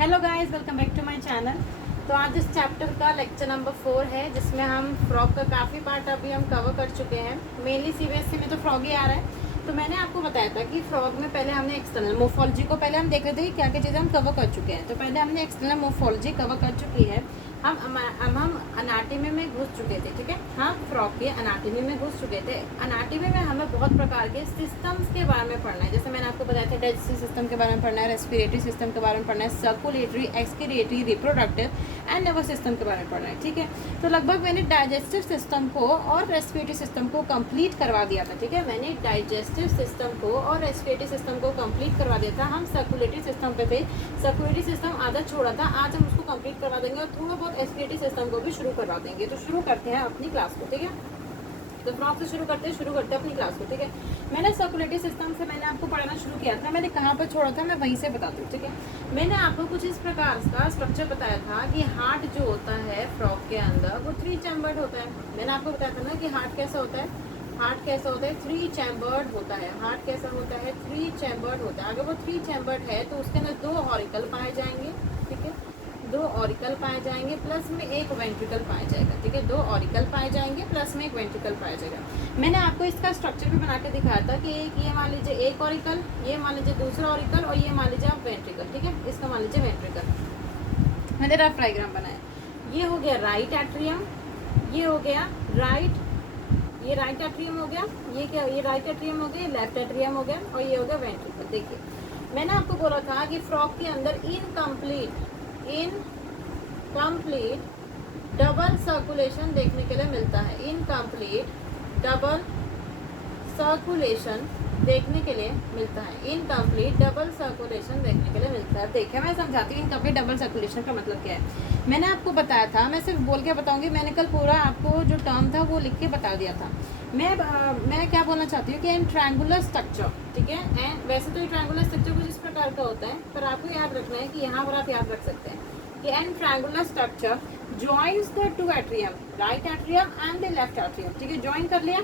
Hello guys, welcome back to my channel. तो आज इस चैप्टर का लेक्चर नंबर 4 है, जिसमें हम फ्रॉक का काफ़ी पार्ट अभी हम कवर कर चुके हैं। मेनली सीबीएसई में तो फ्रॉक ही आ रहा है। तो मैंने आपको बताया था कि फ्रॉक में पहले हमने एक्सटर्नल मोर्फोलॉजी को पहले हम देख रहे थे कि क्या क्या चीज़ें हम कवर कर चुके हैं। तो पहले हमने एक्सटर्नल मोर्फोलॉजी कवर कर चुकी है। हम अनाटमी में घुस चुके थे, ठीक है। हम फ्रॉक के अनाटमी में घुस चुके थे। अनाटमी में हमें बहुत प्रकार के सिस्टम्स के बारे में पढ़ना है। जैसे मैंने आपको बताया था, डाइजेस्टिव सिस्टम के बारे में पढ़ना है, रेस्पिरेटरी सिस्टम के बारे में पढ़ना है, circulatory, excretory, reproductive and nervous system के बारे में पढ़ना है, ठीक है। तो लगभग मैंने डाइजेस्टिव सिस्टम को और रेस्पिरेटरी सिस्टम को कंप्लीट करवा दिया था, ठीक है। मैंने डाइजेस्टिव सिस्टम को और रेस्पिरेटरी सिस्टम को कंप्लीट करवा दिया था। हम सर्कुलेटरी सिस्टम पे थे, सर्कुलेटरी सिस्टम आधा छोड़ा था, आज हम उसको कंप्लीट करवा देंगे और थोड़ा बहुत एक्सक्रीटरी सिस्टम को भी शुरू करवा देंगे। तो शुरू करते हैं अपनी क्लास को, ठीक है। तो फ्रॉक से शुरू करते हैं अपनी क्लास को, ठीक है। मैंने सर्कुलेटरी सिस्टम से मैंने आपको पढ़ाना शुरू किया था। मैंने कहाँ पर छोड़ा था मैं वहीं से बताती हूँ, ठीक है। मैंने आपको कुछ इस प्रकार का स्ट्रक्चर बताया था कि हार्ट जो होता है फ्रॉक के अंदर वो 3 चैम्बर्ड होता है। मैंने आपको बताया था ना कि हार्ट कैसा होता है, हार्ट कैसा होता है, 3 चैम्बर्ड होता है। हार्ट कैसा होता है, 3 चैम्बर्ड होता है। अगर वो 3 चैम्बर्ड है तो उसके अंदर 2 ऑरिकल पाए जाएंगे, ठीक है। 2 ऑरिकल पाए जाएंगे, प्लस में 1 वेंट्रिकल पाया जाएगा, ठीक है। 2 ऑरिकल पाए जाएंगे, प्लस में 1 वेंट्रिकल पाया जाएगा। मैंने आपको इसका स्ट्रक्चर भी बना के दिखाया था कि एक ये मान लीजिए 1 ऑरिकल, ये मान लीजिए दूसरा ऑरिकल और ये मान लीजिए आप वेंट्रिकल, ठीक है। इसका मान लीजिए वेंट्रिकल। मैंने रफ डायग्राम बनाया। ये हो गया राइट एट्रियम, ये हो गया ये राइट एट्रियम हो गया, ये क्या, ये राइट एट्रियम हो गया, ये लेफ्ट एट्रियम हो गया और ये हो गया वेंट्रिकल। देखिए मैंने आपको बोला था कि फ्रॉक के अंदर इनकम्प्लीट डबल सर्कुलेशन देखने के लिए मिलता है। इनकम्प्लीट डबल सर्कुलेशन देखने के लिए मिलता है। इनकम्प्लीट डबल सर्कुलेशन देखने के लिए मिलता है। देखिए मैं समझाती हूँ इनकम्प्लीट डबल सर्कुलेशन का मतलब क्या है। मैंने आपको बताया था, मैं सिर्फ बोल के बताऊंगी, मैंने कल पूरा आपको जो टर्म था वो लिख के बता दिया था। मैं क्या बोलना चाहती हूँ कि एन ट्रायंगुलर स्ट्रक्चर, ठीक है। एंड वैसे तो ये ट्रायंगुलर स्ट्रक्चर कुछ इस प्रकार का होता है, पर आपको याद रखना है कि यहाँ पर आप याद रख सकते हैं कि an triangular structure joins the 2 atrium, right atrium and the left atrium, ठीक है। ज्वाइन कर लिया,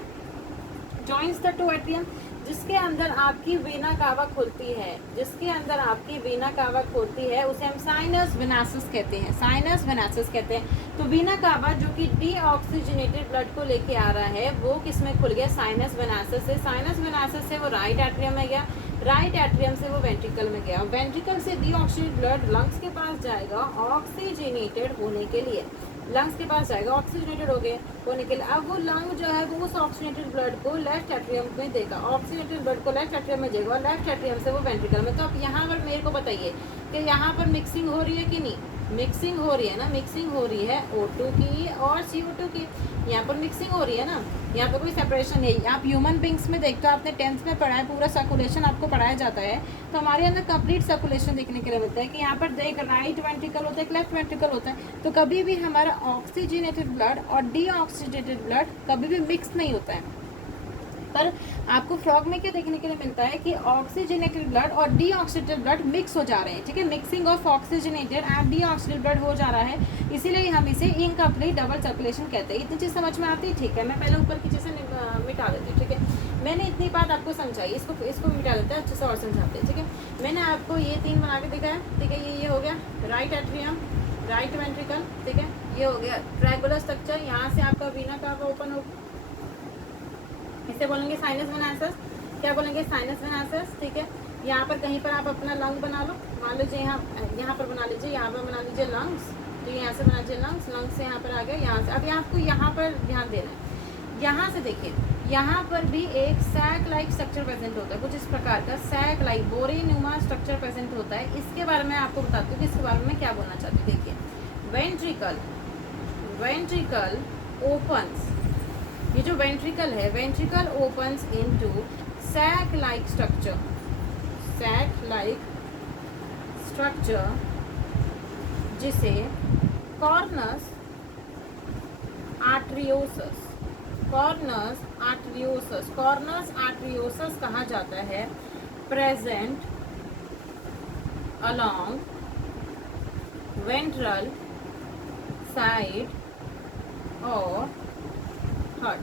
जॉइंस द 2 एट्रियम, जिसके अंदर आपकी वेना कावा खुलती है, जिसके अंदर आपकी वेना कावा खुलती है उसे हम साइनस वेनासस कहते हैं, साइनस वेनासस कहते हैं। तो वेना कावा जो कि डीऑक्सीजनेटेड ब्लड को लेके आ रहा है वो किस में खुल गया, साइनस वेनासस से। साइनस वेनासस से वो राइट एट्रियम में गया, राइट एट्रियम से वो वेंट्रिकल में गया, वेंट्रिकल से डीऑक्सीजनेटेड ब्लड लंग्स के पास जाएगा ऑक्सीजनेटेड होने के लिए, लंग्स के पास जाएगा ऑक्सीजनेटेड हो गए होने के लिए। अब वो लंग जो है वो उस ऑक्सीजनेटेड ब्लड को लेफ्ट एट्रियम में देगा, ऑक्सीजनेटेड ब्लड को लेफ्ट एट्रियम में देगा, लेफ्ट एट्रियम से वो वेंट्रिकल में। तो अब यहाँ पर मेरे को बताइए कि यहाँ पर मिक्सिंग हो रही है कि नहीं, मिक्सिंग हो रही है ना, मिक्सिंग हो रही है O2 की और CO2 की, यहाँ पर मिक्सिंग हो रही है ना, यहाँ पर कोई सेपरेशन नहीं। आप ह्यूमन बींग्स में देखते हो, आपने 10th में पढ़ा है, पूरा सर्कुलेशन आपको पढ़ाया जाता है। तो हमारे अंदर कंप्लीट सर्कुलेशन देखने के लिए मिलता है कि यहाँ पर एक राइट वेंट्रिकल होता है, एक लेफ्ट वेंट्रिकल होता है। तो कभी भी हमारा ऑक्सीजनेटेड ब्लड और डीऑक्सीजनेटेड ब्लड कभी भी मिक्स नहीं होता है। पर आपको फ्रॉग में क्या देखने के लिए मिलता है कि ऑक्सीजनेटेड ब्लड और डीऑक्सीजनेटेड ब्लड मिक्स हो जा रहे हैं, ठीक है। Mixing of oxygenated and deoxygenated blood हो जा रहा है, इसीलिए हम इसे इनकम्प्लीट डबल सर्कुलेशन कहते हैं। इतनी चीज़ समझ में आती है, ठीक है। मैं पहले ऊपर की चीज़ें मिटा देती हूँ, ठीक है। मैंने इतनी बात आपको समझाई, इसको मिटा देते हैं, अच्छे से और समझाते हैं, ठीक है। मैंने आपको ये 3 बना के दिखाया, ठीक है। ये हो गया राइट एट्रियम, राइट वेंट्रिकल, ठीक है। ये हो गया ट्रायंगुलर स्ट्रक्चर, यहाँ से आपका वीना का ओपन हो, इसे बोलेंगे साइनस वेनासस। क्या बोलेंगे, साइनस वेनासस, ठीक है। यहाँ पर कहीं पर आप अपना लंग बना लो, मान लीजिए यहाँ पर बना लीजिए, यहाँ पर बना लीजिए लंग्स, तो यहाँ से बना लीजिए लंग्स, लंग्स से यहाँ पर आ गया, यहाँ से। अब आपको यहाँ पर ध्यान देना है, यहाँ से देखिए, यहाँ पर भी एक सैक लाइक स्ट्रक्चर प्रेजेंट होता है, कुछ इस प्रकार का सैक लाइक बोरीनुमा स्ट्रक्चर प्रेजेंट होता है। इसके बारे में आपको बताती हूँ कि इसके बारे में क्या बोलना चाहती हूँ। देखिए वेंट्रिकल ओपन्स, ये जो वेंट्रिकल है, ventricle opens into sac like structure, sac like structure, जिसे कॉर्नस आर्टरियोसस, कॉर्नस आर्टरियोसस कहा जाता है, प्रेजेंट अलोंग वेंट्रल साइड और हार्ट,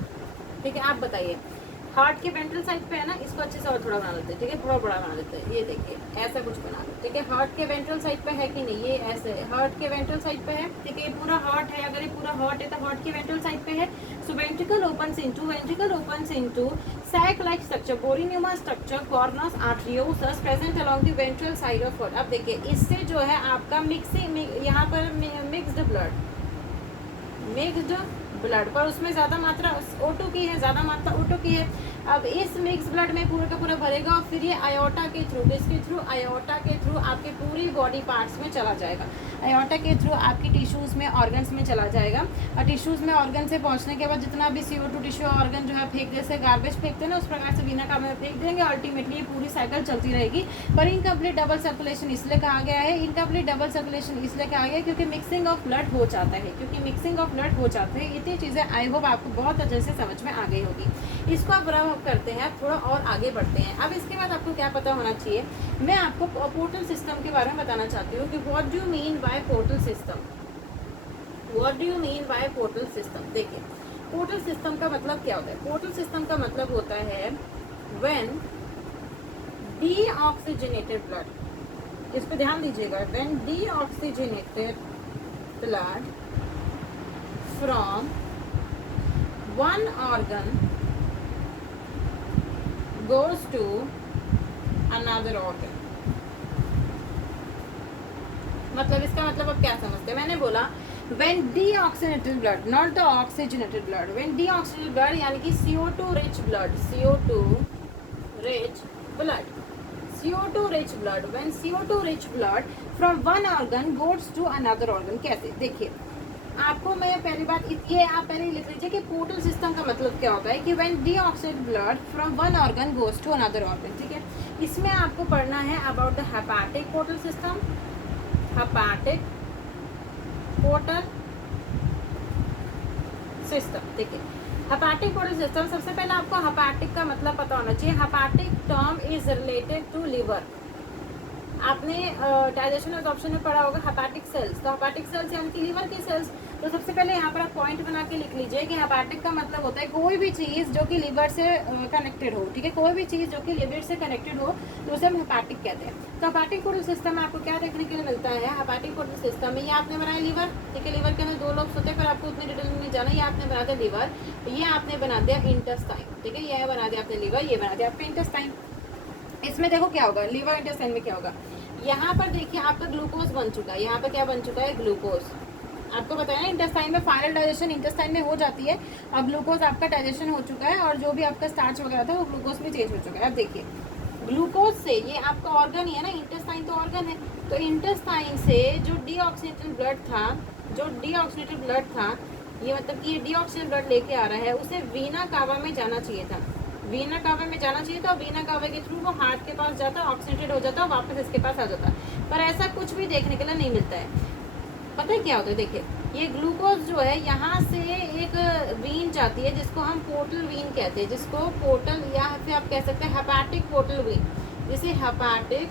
ठीक है। आप बताइए हार्ट के वेंट्रल साइड पे है ना, इसको अच्छे से और थोड़ा बना लेते हैं, ठीक है, थोड़ा बड़ा बना लेते हैं। ये देखिए ऐसा कुछ बना लो, ठीक है। हार्ट के वेंट्रल साइड पे है कि नहीं, ये ऐसे है, हार्ट के वेंट्रल साइड पे है, ठीक है। पूरा हार्ट है, अगर ये पूरा हार्ट है तो हार्ट के वेंट्रल साइड पे है। So ventricle opens into sac like structure, बोरीन्यूमा structure, conus arteriosus present along the ventral side of heart. अब देखिए इससे जो है आपका मिक्सिंग, यहाँ पर मिक्स्ड ब्लड पर उसमें ज़्यादा मात्रा O2 की है, ज़्यादा मात्रा O2 की है। अब इस मिक्स ब्लड में पूरा का पूरा भरेगा और फिर ये आयोटा के थ्रू, किसके थ्रू, आयोटा के थ्रू आपके पूरी बॉडी पार्ट्स में चला जाएगा। आयोटा के थ्रू आपकी टिश्यूज़ में, ऑर्गन्स में चला जाएगा। और टिश्यूज़ में, ऑर्गन से पहुंचने के बाद जितना भी CO2 टिश्यू ऑर्गन जो है फेंक, जैसे गार्बेज फेंकते हैं ना, उस प्रकार से वीना कावा में फेंक देंगे। अल्टीमेटली ये पूरी साइकिल चलती रहेगी। पर इनकम्प्लीट डबल सर्कुलेशन इसलिए कहा गया है, इनकम्प्लीट डबल सर्कुलेशन इसलिए कहा गया है क्योंकि मिक्सिंग ऑफ ब्लड हो जाता है, हो जाते हैं। इतनी चीज़ें आई होप आपको बहुत अच्छे से समझ में आ गई होगी। इसको आप बराबर करते हैं, थोड़ा और आगे बढ़ते हैं। अब इसके बाद आपको क्या पता होना चाहिए, मैं आपको पोर्टल सिस्टम के बारे में बताना चाहती हूँ कि what do you mean by portal system. देखिए पोर्टल सिस्टम का मतलब क्या होता है। पोर्टल सिस्टम का मतलब होता है व्हेन डीऑक्सीजनेटेड ब्लड, इस पे ध्यान दीजिएगा, when deoxygenated blood from one organ goes to another organ। मतलब इसका मतलब आप क्या समझते हैं। मैंने बोला when deoxygenated blood, not the oxygenated blood, when deoxygenated blood यानी कि CO2 rich blood, when CO2 rich blood from one organ goes to another organ। कैसे, देखिए आपको मैं पहली बात ये आप पहले लिख लीजिए कि पोर्टल सिस्टम का मतलब क्या होता है कि when deoxygenated blood from one organ goes to another organ, ठीक है। इसमें आपको पढ़ना है about the hepatic portal system, देखिए हेपाटिक पोर्टल सिस्टम। सबसे पहले आपको हेपाटिक का मतलब पता होना चाहिए। Hepatic term is related to liver. आपने डाइजेशन एब्जॉर्प्शन में पढ़ा होगा हेपाटिक सेल्स, तो हेपाटिक सेल्स यानी कि लीवर की सेल्स। तो सबसे पहले यहाँ पर आप पॉइंट बना के लिख लीजिए कि हेपाटिक का मतलब होता है कोई भी चीज़ जो कि लिवर से कनेक्टेड हो, ठीक है, कोई भी चीज़ जो कि लिवर से कनेक्टेड हो तो उसे हम हेपाटिक कहते हैं। तो हेपाटिक पोर्टल सिस्टम में आपको क्या देखने के लिए मिलता है। हेपाटिक पोर्टल सिस्टम में ये आपने बनाया लीवर, ठीक है, लीवर के अंदर 2 लोब्स होते हैं, पर आपको उतनी डिटेल में नहीं जाना। ये आपने बना दिया लीवर, ये आपने बना दिया इंटेस्टाइन, ठीक है, ये बना दिया आपने लीवर, ये बना दिया आपका इंटेस्टाइन। इसमें देखो क्या होगा, लीवर इंटेस्टाइन में क्या होगा। यहाँ पर देखिए आपका ग्लूकोज बन चुका है, यहाँ पर क्या बन चुका है, ग्लूकोज। आपको बताया ना इंटेस्टाइन में फाइनल डाइजेशन इंटेस्टाइन में हो जाती है। अब ग्लूकोज आपका डाइजेशन हो चुका है और जो भी आपका स्टार्च वगैरह था वो ग्लूकोज में चेंज हो चुका है। अब देखिए ग्लूकोज से, ये आपका ऑर्गन ही है ना, इंटेस्टाइन तो ऑर्गन है, तो इंटेस्टाइन से जो डीऑक्सीजनेटेड ब्लड था, ये मतलब कि ये डीऑक्सीजनेटेड ब्लड लेके आ रहा है, उसे वीना कावा में जाना चाहिए था। वीना कावा में जाना चाहिए था, वीना कावा के थ्रू वो हार्ट के पास जाता, ऑक्सीडेटेड हो जाता, वापस इसके पास आ जाता। पर ऐसा कुछ भी देखने के लिए नहीं मिलता है। पता है क्या होता है, देखिए ये ग्लूकोज जो है यहाँ से एक वीन जाती है जिसको हम पोर्टल वीन कहते हैं, जिसको पोर्टल या फिर आप कह सकते हैं हेपाटिक पोर्टल वीन, जिसे हेपाटिक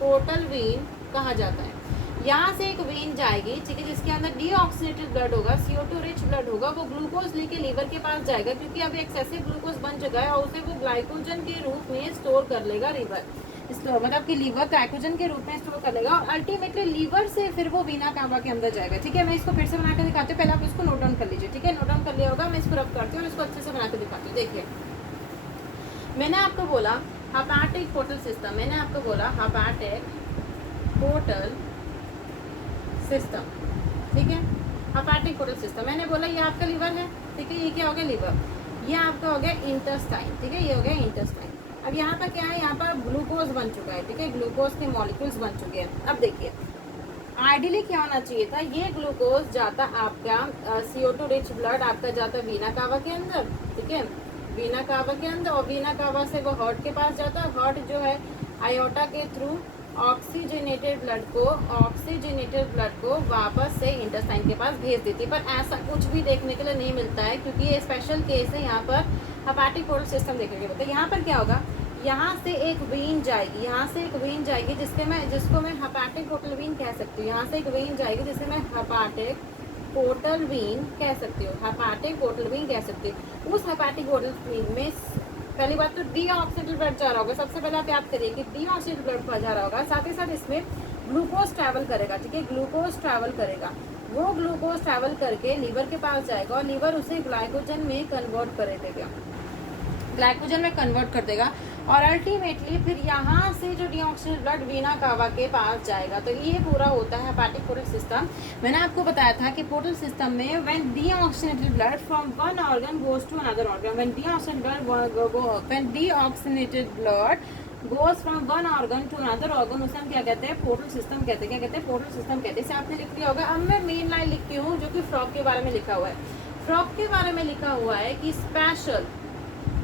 पोर्टल वीन कहा जाता है। यहाँ से एक वेन जाएगी, ठीक है, जिसके अंदर डीऑक्सीजनेटेड ब्लड होगा, CO2 रिच ब्लड होगा, वो ग्लूकोज लेके लीवर के पास जाएगा क्योंकि अब एक्सेसिव ग्लूकोज बन चुका है और उसे वो ग्लाइकोजन के रूप में स्टोर कर लेगा लीवर, मतलब कि लीवर ग्लाइकोजन के रूप में स्टोर कर लेगा और अल्टीमेटली लीवर से फिर वो वीना कावा के अंदर जाएगा, ठीक है। मैं इसको फिर से बना के दिखाती हूँ, पहले आप इसको नोट डाउन कर लीजिए, ठीक है, नोट डाउन कर लिया होगा। मैं इसको रब करती हूँ और इसको अच्छे से बना के दिखाती हूँ। देखिए मैंने आपको बोला हेपाटिक पोर्टल सिस्टम, मैंने आपको बोला हेपाटिक पोर्टल सिस्टम, ठीक है, हेपाटिक पोर्टल सिस्टम। मैंने बोला ये आपका लीवर है, ठीक है, ये क्या हो गया लीवर, ये आपका हो गया इंटेस्टाइन, ठीक है, ये हो गया इंटेस्टाइन। अब यहाँ पर क्या है, यहाँ पर ग्लूकोज बन चुका है, ठीक है, ग्लूकोज के मॉलिक्यूल्स बन चुके हैं। अब देखिए आइडियली क्या होना चाहिए था, ये ग्लूकोज जाता आपका CO2 रिच ब्लड आपका जाता वीना कावा के अंदर, ठीक है, वीना कावा के अंदर, और वीना कावा से वो हार्ट के पास जाता है। हार्ट जो है आयोटा के थ्रू ऑक्सीजनेटेड ब्लड को वापस से इंटेस्टाइन के पास भेज देती है। पर ऐसा कुछ भी देखने के लिए नहीं मिलता है क्योंकि ये स्पेशल केस है। यहाँ पर हेपाटिक पोर्टल सिस्टम देखने के लिए यहाँ पर क्या होगा, यहाँ से एक वेन जाएगी, जिसको मैं हेपाटिक पोर्टल वेन कह सकती हूँ। यहाँ से एक वेन जाएगी जिसे मैं हेपाटिक पोर्टल वेन कह सकती हूँ, हेपाटिक पोर्टल वेन कह सकती हूँ। उस हेपाटिक पोर्टल वेन में पहली बात तो डीऑक्सीडेटेड ब्लड जा रहा होगा, सबसे पहले आप याद करिए कि डीऑक्सीडेटेड ब्लड जा रहा होगा, साथ ही साथ इसमें ग्लूकोज ट्रैवल करेगा, ठीक है, ग्लूकोज ट्रैवल करेगा, वो ग्लूकोज ट्रैवल करके लीवर के पास जाएगा और लीवर उसे ग्लाइकोजन में कन्वर्ट कर देगा, ग्लाइकोजन में कन्वर्ट कर देगा और अल्टीमेटली फिर यहाँ से जो डीऑक्सीडेटेड ब्लड वीना कावा के पास जाएगा। तो ये पूरा होता है हेपाटिक पोर्टल सिस्टम। मैंने आपको बताया था कि पोर्टल सिस्टम में when deoxygenated blood from one organ goes to another organ, when deoxygenated blood goes from one organ to another organ, उसे हम क्या कहते हैं, पोर्टल सिस्टम कहते हैं। क्या कहते हैं, पोर्टल सिस्टम कहते हैं। इसे आपने लिख लिया होगा। अब मैं मेन लाइन लिखती हूँ जो कि फ्रॉग के बारे में लिखा हुआ है। फ्रॉग के बारे में लिखा हुआ है कि स्पेशल,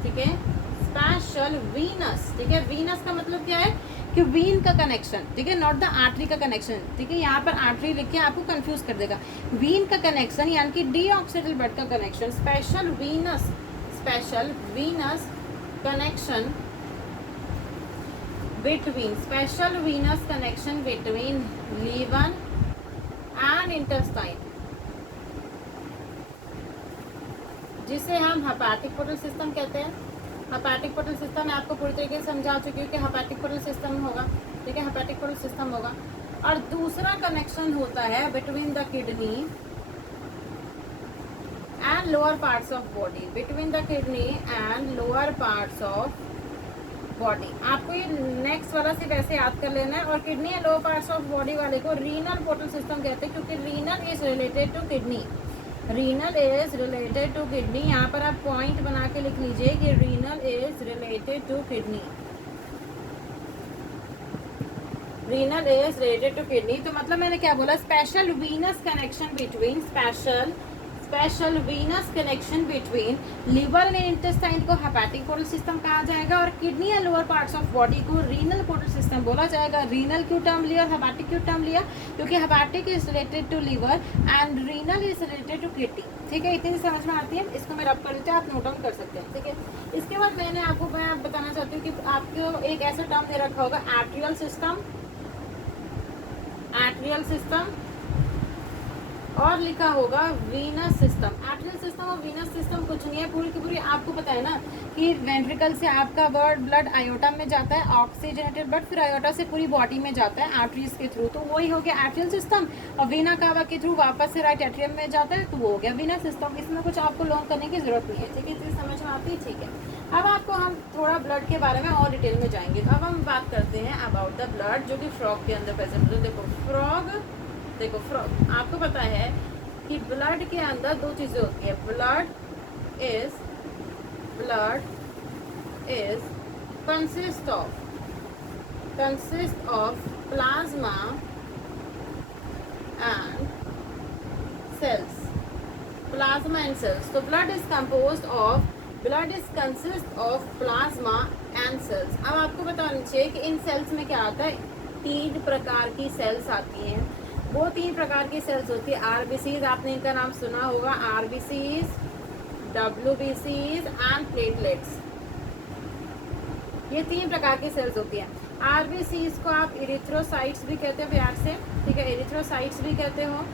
ठीक है, स्पेशल वीनस, ठीक है, वीनस का मतलब क्या है कि वीन का कनेक्शन, ठीक है, नॉट द आर्टरी का कनेक्शन, ठीक है, यहाँ पर आर्टरी लिख के आपको कंफ्यूज कर देगा। वीन का कनेक्शन यानी कि डीऑक्सीडेटेड ब्लड का connection, special venous connection between, special venous connection between liver and intestine, जिसे हम हेपाटिक पोर्टल सिस्टम कहते हैं। हेपाटिक पोर्टल सिस्टम मैं आपको पूरी तरीके से समझा चुकी हूँ कि हेपाटिक पोर्टल सिस्टम होगा, ठीक है, हेपाटिक पोर्टल सिस्टम होगा। और दूसरा कनेक्शन होता है between the kidney and lower parts of body, between the kidney and lower parts of body. आपको ये नेक्स्ट वाला सिर्फ ऐसे याद कर लेना है। और kidney and lower parts of body वाले को रीनल पोर्टल सिस्टम कहते हैं, क्योंकि renal is related to kidney, renal is related to kidney. यहाँ पर आप पॉइंट बना के लिख लीजिए कि renal is related to kidney, renal is related to kidney. तो मतलब मैंने क्या बोला, special venous connection between, special venous connection between liver and intestine को हेपाटिक पोर्टल सिस्टम कहा जाएगा और kidney and lower parts of body को रीनल पोर्टल सिस्टम बोला जाएगा। रीनल क्यों टर्म लिया और हेपाटिक क्यों टर्म लिया, क्योंकि hepatic is related to liver and renal is related to kidney, ठीक है, इतनी समझ में आती है। इसको मैं रब कर देती हूँ, आप नोट डाउन कर सकते हैं, ठीक है। इसके बाद मैं बताना चाहती हूँ कि आपको एक ऐसा टर्म दे रखा होगा आर्ट्रियल सिस्टम, आर्ट्रियल सिस्टम, और लिखा होगा वीनस सिस्टम। आर्ट्रियल सिस्टम और वीनस सिस्टम कुछ नहीं है, पूरी की पूरी आपको पता है ना कि वेंट्रिकल से आपका ब्लड आयोटा में जाता है, ऑक्सीजनेटेड ब्लड, फिर आयोटा से पूरी बॉडी में जाता है आर्टरीज के थ्रू, तो वही हो गया आर्ट्रियल सिस्टम। और वीना कावा के थ्रू वापस से राइट एट्रियम में जाता है, तो वो हो गया वीनस सिस्टम। इसमें कुछ आपको लॉन्ग करने की जरूरत नहीं है, ठीक है, इतनी समझ में आती है, ठीक है। अब आपको हम थोड़ा ब्लड के बारे में और डिटेल में जाएंगे। अब हम बात करते हैं अबाउट द ब्लड जो कि फ्रॉग के अंदर प्रेजेंट होता है। देखो फ्रॉग आपको पता है कि ब्लड के अंदर दो चीजें होती है। Blood is consist of plasma and cells, plasma and cells. तो blood is consist of plasma and cells. अब आपको बताना चाहिए कि इन सेल्स में क्या आता है, 3 प्रकार की सेल्स आती हैं। वो 3 प्रकार की सेल्स होती है। आरबीसीज, आपने इनका नाम सुना होगा, आरबीसीज, डब्ल्यूबीसीज एंड प्लेटलेट्स। ये 3 प्रकार की सेल्स होती है। आरबीसीज को आप इरिथ्रोसाइट्स भी कहते हो प्यार से, ठीक है, इरिथ्रोसाइट्स भी कहते हो।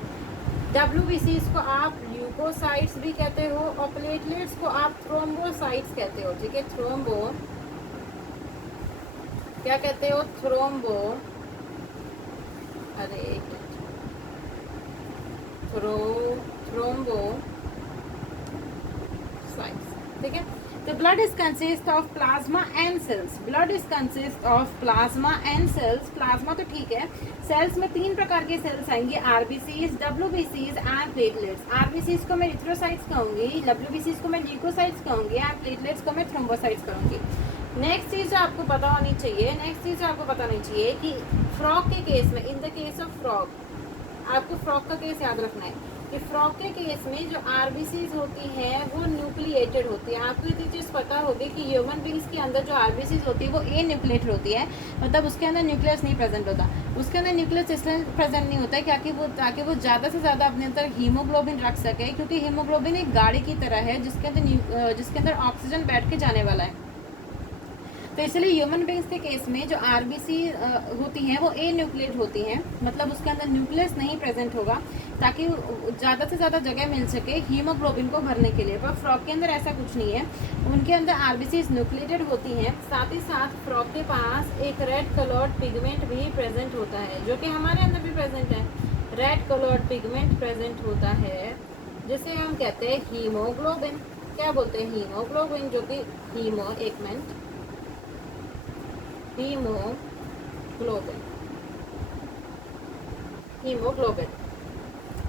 डब्ल्यूबीसीज को आप ल्यूकोसाइट्स भी कहते हो और प्लेटलेट्स को आप थ्रोम्बोसाइट्स कहते हो, ठीक है, क्या कहते हो, थ्रोम्बोसाइट्स, ठीक है। तो blood is consist of plasma and cells, blood is consist of plasma and cells. Plasma तो ठीक है, सेल्स में 3 प्रकार के सेल्स आएंगे, आरबीसीज, डब्ल्यूबीसीज एंड प्लेटलेट्स। आरबीसीज को मैं इरिथ्रोसाइट्स कहूंगी, डब्ल्यूबीसीज को मैं ल्यूकोसाइट्स कहूंगी एंड प्लेटलेट्स को मैं थ्रोम्बोसाइट्स कहूंगी। नेक्स्ट चीज जो आपको पता होनी चाहिए कि फ्रॉग के केस में, in the case of frog, आपको फ्रॉग का केस याद रखना है कि फ्रॉग के केस में जो आरबीसीज होती हैं वो न्यूक्लिएटेड होती है। आपको इतनी चीज़ पता होगी कि ह्यूमन बींग्स के अंदर जो आरबीसीज होती है वो ए न्यूक्लिएटेड होती है, मतलब उसके अंदर न्यूक्लियस नहीं प्रेजेंट होता। उसके अंदर न्यूक्लियस इसलिए प्रेजेंट नहीं होता है ताकि वो ज़्यादा से ज़्यादा अपने अंदर हीमोग्लोबिन रख सके, क्योंकि हीमोग्लोबिन एक गाड़ी की तरह है जिसके अंदर ऑक्सीजन बैठ के जाने वाला है। तो इसलिए ह्यूमन बींग्स के केस में जो आरबीसी होती हैं वो ए न्यूक्लियड होती हैं, मतलब उसके अंदर न्यूक्लियस नहीं प्रेजेंट होगा ताकि ज़्यादा से ज़्यादा जगह मिल सके हीमोग्लोबिन को भरने के लिए। पर फ्रॉग के अंदर ऐसा कुछ नहीं है, उनके अंदर आरबीसी न्यूक्लिएटेड होती हैं। साथ ही साथ फ्रॉग के पास एक रेड कलर्ड पिगमेंट भी प्रेजेंट होता है, जो कि हमारे अंदर भी प्रेजेंट है। रेड कलर्ड पिगमेंट प्रेजेंट होता है जिसे हम कहते हैं हीमोग्लोबिन। क्या बोलते हैं? हीमोग्लोबिन, जो कि हीमो एक मिनट हीमोग्लोबिन, हीमोग्लोबिन,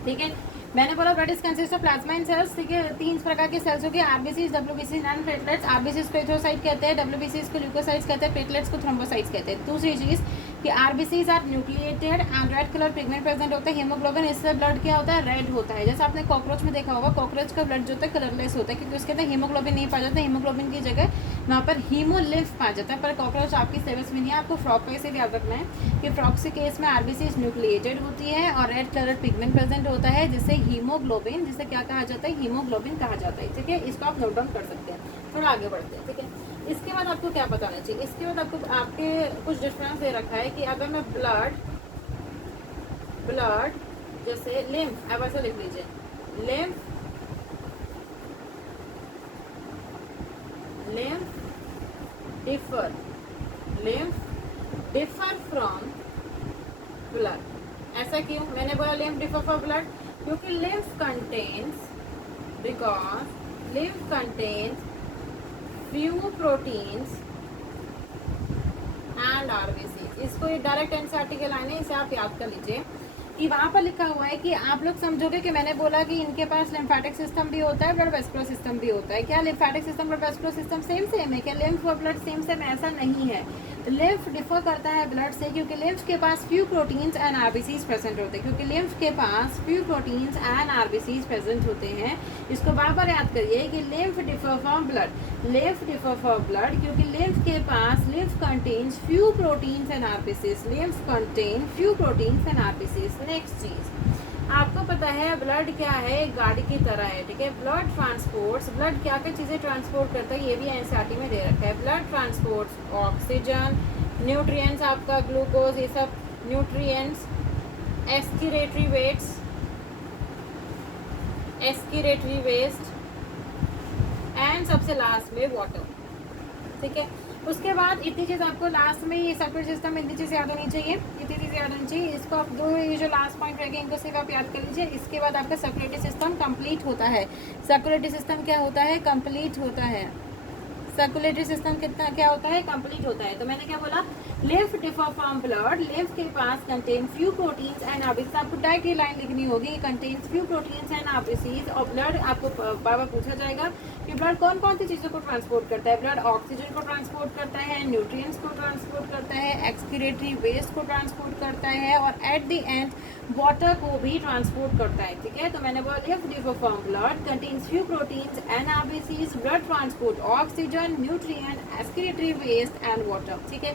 ठीक है। मैंने बोला blood is consist of plasma and cells, ठीक है। 3 प्रकार के सेल्स होगी, RBC, WBC and platelets. RBC को एरिथ्रोसाइट कहते हैं, डब्ल्यूबीसी को ल्यूकोसाइट्स कहते हैं, प्लेटलेट्स को थ्रोम्बोसाइट्स कहते हैं। दूसरी चीज कि RBCs are nucleated and red colour pigment present होता है। हीमोग्लोबिन, इससे ब्लड क्या होता है? रेड होता है। जैसे आपने कॉकरोच में देखा होगा, कॉकरोच का ब्लड जो होता है कलरलेस होता है, क्योंकि उसके अंदर हीमोग्लोबिन नहीं पाया जाता। हीमोग्लोबिन की जगह वहाँ पर हीमोलिम्फ पाया जाता है। पर कॉकरोच आपकी सिलेबस में नहीं है, आपको फ्रॉग का इसे याद रखना है कि फ्रॉग के केस में आरबीसी न्यूक्लिएटेड होती है और रेड कलर पिगमेंट प्रेजेंट होता है, जिससे हीमोग्लोबिन, जिसे क्या कहा जाता है? हीमोग्लोबिन कहा जाता है, ठीक है। इसको आप नोट डाउन कर सकते हैं। थोड़ा आगे बढ़ते हैं, ठीक है। इसके बाद आपको क्या पता होना चाहिए? इसके बाद आपको आपके कुछ डिफरेंस दे रखा है कि अगर मैं ब्लड जैसे लिम्फ, अब ऐसा लिख लीजिए, लिम्फ डिफर फ्रॉम ब्लड। ऐसा क्यों? मैंने बोला लिम्फ डिफर फ्रॉम ब्लड क्योंकि lymph contains few proteins and RBCs। इसको ये डायरेक्ट एनसीईआरटी के लाइन है, इसे आप याद कर लीजिए कि वहाँ पर लिखा हुआ है कि आप लोग समझोगे कि मैंने बोला कि इनके पास लिम्फेटिक सिस्टम भी होता है, ब्लड वेस्कुलर सिस्टम भी होता है। क्या lymphatic system blood vascular system same है? क्या लिम्फ और ब्लड सेम? ऐसा नहीं है। लिम्फ डिफर करता है ब्लड से क्योंकि लिम्फ के पास few proteins and RBCs present होते हैं। क्योंकि लिम्फ के पास few proteins and RBCs present होते हैं। इसको बार बार याद करिए कि लिम्फ डिफर फ्रॉम ब्लड, क्योंकि लिम्फ के पास lymph contains few proteins and RBCs, lymph contain few proteins and RBCs. Next चीज आपको पता है ब्लड क्या है? गाड़ी की तरह है, ठीक है। ब्लड ट्रांसपोर्ट्स, ब्लड क्या क्या चीज़ें ट्रांसपोर्ट करता है ये भी एनसीईआरटी में दे रखा है। ब्लड ट्रांसपोर्ट्स ऑक्सीजन, न्यूट्रिएंट्स, आपका ग्लूकोज, ये सब न्यूट्रिएंट्स, एस्किरेटरी वेस्ट एंड सबसे लास्ट में वाटर, ठीक है। उसके बाद इतनी चीज़ आपको लास्ट में, ये सर्कुलेटरी सिस्टम, इतनी चीज़ याद होनी चाहिए, इतनी चीज़ याद होनी चाहिए। इसको आप दो, ये जो लास्ट पॉइंट रहेगा इनको सिर्फ आप याद कर लीजिए। इसके बाद आपका सर्कुलेटरी सिस्टम कंप्लीट होता है। सर्कुलेटरी सिस्टम क्या होता है? कंप्लीट होता है। सर्कुलेटरी सिस्टम कितना क्या होता है? कंप्लीट होता है। तो मैंने क्या बोला? Lymph differ from blood, lymph के पास contain few proteins and RBCs. आपको डायरेक्ट ये लाइन लिखनी होगी, contains few proteins and RBCs. और ब्लड आपको बार बार पूछा जाएगा कि ब्लड कौन कौन सी चीज़ों को ट्रांसपोर्ट करता है? ब्लड ऑक्सीजन को ट्रांसपोर्ट करता है, न्यूट्रिएंट्स को ट्रांसपोर्ट करता है, एक्सक्रीटरी वेस्ट को ट्रांसपोर्ट करता है और एट द एंड वाटर को भी ट्रांसपोर्ट करता है, ठीक है। तो मैंने बोला lymph differ from blood, contains few proteins and RBCs, blood transport oxygen, nutrient, excretory waste and water, ठीक है।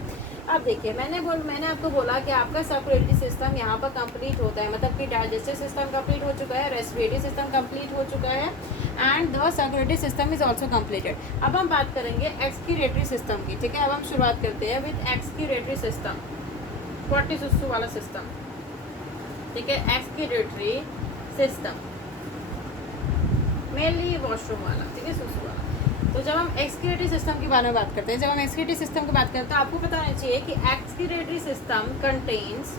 अब देखिए मैंने आपको बोला कि आपका सर्कुलेटरी सिस्टम यहाँ पर कंप्लीट होता है, मतलब कि डाइजेस्टिव सिस्टम कंप्लीट हो चुका है, रेस्पिरेटरी सिस्टम कंप्लीट हो चुका है and the circulatory system is also completed. अब हम बात करेंगे एक्सक्रीटरी सिस्टम की, ठीक है। अब हम शुरुआत करते हैं विद एक्सक्रीटरी सिस्टम, पोटी सुसु वाला सिस्टम, ठीक है। एक्सक्रीटरी सिस्टम मेनली वॉशरूम वाला, ठीक है, सुसु वाला। तो जब हम एक्सक्रीटरी सिस्टम के बारे में बात करते हैं, जब हम एक्सक्रीटरी सिस्टम की बात करते हैं तो आपको पता होना चाहिए कि excretory system contains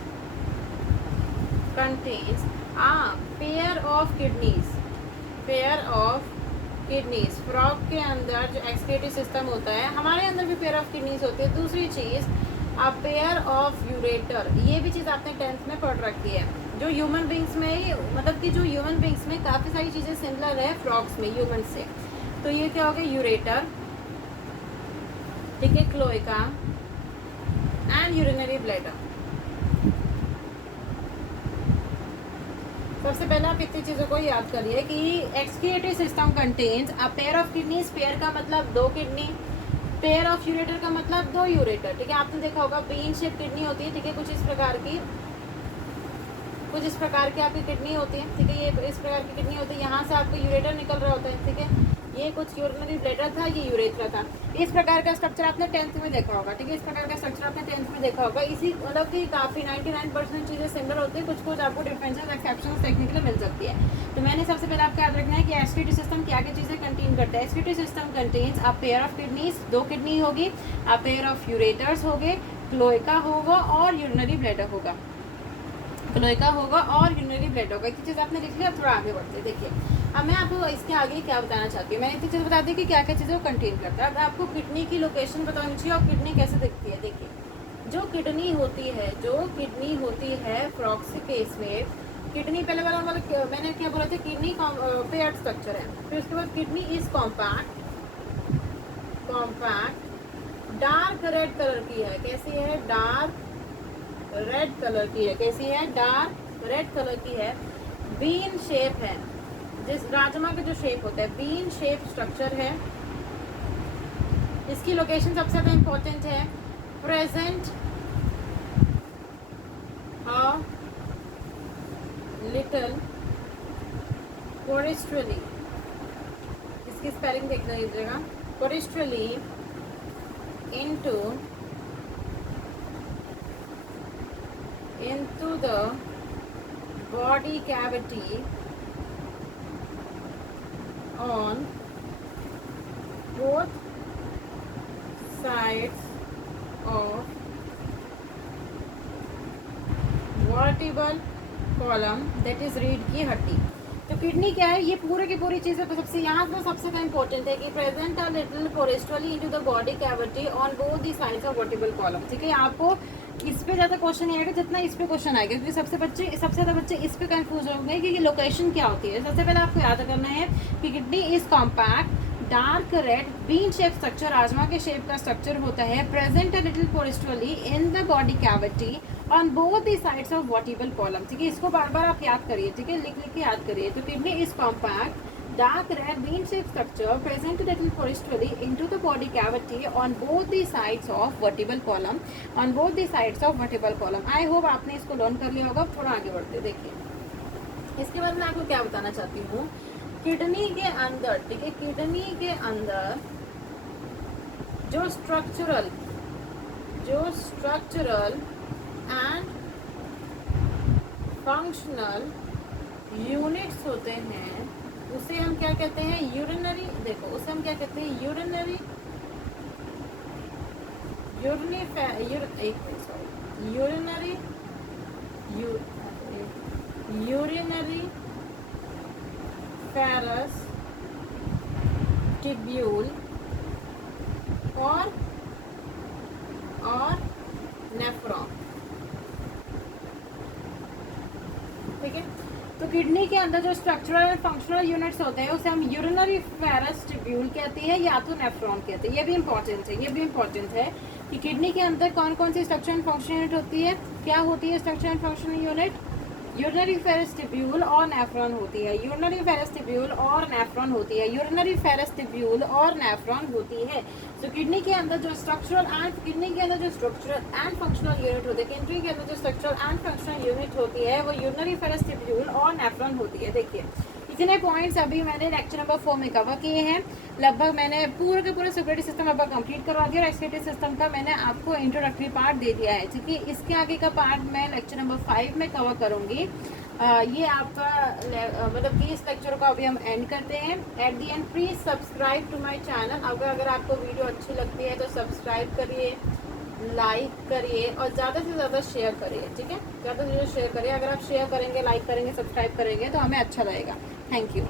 a pair of kidneys। Frog के अंदर जो एक्सक्रीटरी सिस्टम होता है, हमारे अंदर भी पेयर ऑफ किडनीज होती है। दूसरी चीज़ अ पेयर ऑफ यूरेटर, ये भी चीज़ आपने 10th में पढ़ रखी है। जो ह्यूमन बींग्स में, मतलब कि जो ह्यूमन बींग्स में काफ़ी सारी चीज़ें सिमिलर है फ्रॉग्स में, ह्यूमन से। तो ये क्या हो गया? यूरेटर, ठीक है, क्लोएका एंड यूरिनरी ब्लैडर। सबसे पहले आप इतनी चीज़ों को याद करिए कि excretory system contains a pair of kidneys. Pair का मतलब 2 किडनी, पेयर ऑफ यूरेटर का मतलब 2 यूरेटर, ठीक है। आपने देखा होगा बीन शेप किडनी होती है, ठीक है, कुछ इस प्रकार की आपकी किडनी होती है, ठीक है। ये इस प्रकार की किडनी होती है, यहाँ से आपको यूरेटर निकल रहा होता है, ठीक है। ये कुछ यूरिनरी ब्लैडर था, ये यूरेथ्रा था। इस प्रकार का स्ट्रक्चर आपने 10th में देखा होगा, ठीक है, इस प्रकार का स्ट्रक्चर आपने 10th में देखा होगा। इसी मतलब कि काफ़ी 99% चीज़ें सिमिलर होती है, कुछ कुछ आपको डिफरेंसेस एक्सेप्शंस देखने के लिए मिल सकती है। तो मैंने सबसे पहले आपको याद रखना है कि एस्क्यूटी सिस्टम क्या क्या चीज़ें कंटेन करता है। Excretory system contains a pair of kidneys, 2 kidney होगी, अ पेयर ऑफ यूरेटर्स होंगे, क्लोएका होगा और यूरिनरी ब्लैडर होगा, क्लोएका होगा और यूरिनरी ब्लैडर होगा। इतनी चीज़ आपने लिख लिया। अब थोड़ा आगे बढ़ते हैं। देखिए अब मैं आपको इसके आगे क्या बताना चाहती हूँ। मैंने इतनी चीज़ बता दी कि क्या क्या चीज़ें वो कंटेन करता है। अब आपको किडनी की लोकेशन बतानी चाहिए और किडनी कैसे दिखती है। देखिए जो किडनी होती है फ्रॉक्स केस में, किडनी पहले वाला मतलब मैंने क्या बोला था, किडनी पेयर्ड स्ट्रक्चर है। फिर उसके बाद kidney is compact dark red colour की है। कैसी है? डार्क रेड कलर की है। कैसी है? डार्क रेड कलर की है। बीन शेप है, जिस राजमा का जो शेप होता है, बीन शेप स्ट्रक्चर है। इसकी लोकेशन सबसे ज़्यादा इम्पोर्टेंट है। प्रेजेंट अ लिटिल कोरेस्ट्रली, इसकी स्पेलिंग देखना लीजिएगा, कोरेस्ट्रली into the body cavity on both sides of vertebral column, that is रीढ़ की हड्डी। तो किडनी क्या है? ये पूरे की पूरी चीज़ें तो सबसे यहाँ पे सबसे इम्पोर्टेंट है कि present a little dorsally into the body cavity on both the sides of vertebral column. ठीक है, आपको इस पे ज़्यादा क्वेश्चन नहीं आएगा जितना इस पे क्वेश्चन आएगा, क्योंकि सबसे ज़्यादा बच्चे इस पे कंफ्यूज होंगे कि लोकेशन क्या होती है। सबसे पहले आपको याद करना है कि kidney is compact dark red bean shape structure, राजमा के शेप का स्ट्रक्चर होता है। Present a little dorsally in the body cavity on both the sides of vertebral column. ठीक है, इसको बार बार आप याद करिए। ठीक है, लिख लिख के याद करिए। तो kidney is compact dark red bean shaped structure present little corestrally into the body cavity on both the sides of vertebral column, on both the sides of vertebral column। I hope आपने इसको learn कर लिया होगा। थोड़ा आगे बढ़ते देखिए। इसके बाद मैं आपको क्या बताना चाहती हूँ, किडनी के अंदर, ठीक है, किडनी के अंदर जो स्ट्रक्चरल एंड फंक्शनल यूनिट्स होते हैं उसे हम क्या कहते हैं? यूरिनरी। देखो उसे हम क्या कहते हैं? यूरिनरी फेरस टिब्यूल और नेफ्रॉन। ठीक है, तो किडनी के अंदर जो स्ट्रक्चरल एंड फंक्शनल यूनिट्स होते हैं उसे हम यूरिनरी फेरस टिब्यूल कहते हैं या तो नेफ्रॉन कहते हैं। ये भी इंपॉर्टेंट है कि किडनी के अंदर कौन कौन सी स्ट्रक्चर एंड फंक्शनल यूनिट होती है। क्या होती है structure and functional unit? Urinary ferrous tubule और नेफ्रॉन होती है। यूरिनरी फेरस टिब्यूल और नेफ्रॉन होती है। यूरिनरी फेरस टिब्यूल और नेफ्रॉन होती है। तो किडनी के अंदर जो स्ट्रक्चरल एंड फंक्शनल यूनिट होते हैं, किडनी के अंदर जो स्ट्रक्चरल एंड फंक्शनल यूनिट होती है वो यूरिनरी फेरस टिब्यूल और नेफ्रॉन होती है। देखिए इतने पॉइंट्स अभी मैंने लेक्चर नंबर 4 में कवर किए हैं। लगभग मैंने पूरे के पूरे सिक्योरिटी सिस्टम लगभग कंप्लीट करवा दिया और एक्सक्यूटिव सिस्टम का मैंने आपको इंट्रोडक्टरी पार्ट दे दिया है। ठीक है, इसके आगे का पार्ट मैं लेक्चर नंबर 5 में कवर करूँगी। ये आपका मतलब कि इस लेक्चर को अभी हम एंड करते हैं। At the end please subscribe to my channel. अगर आपको वीडियो अच्छी लगती है तो सब्सक्राइब करिए, लाइक करिए और ज़्यादा से ज़्यादा शेयर करिए। ठीक है, ज़्यादा से ज़्यादा शेयर करिए। अगर आप शेयर करेंगे, लाइक करेंगे, सब्सक्राइब करेंगे तो हमें अच्छा लगेगा। Thank you.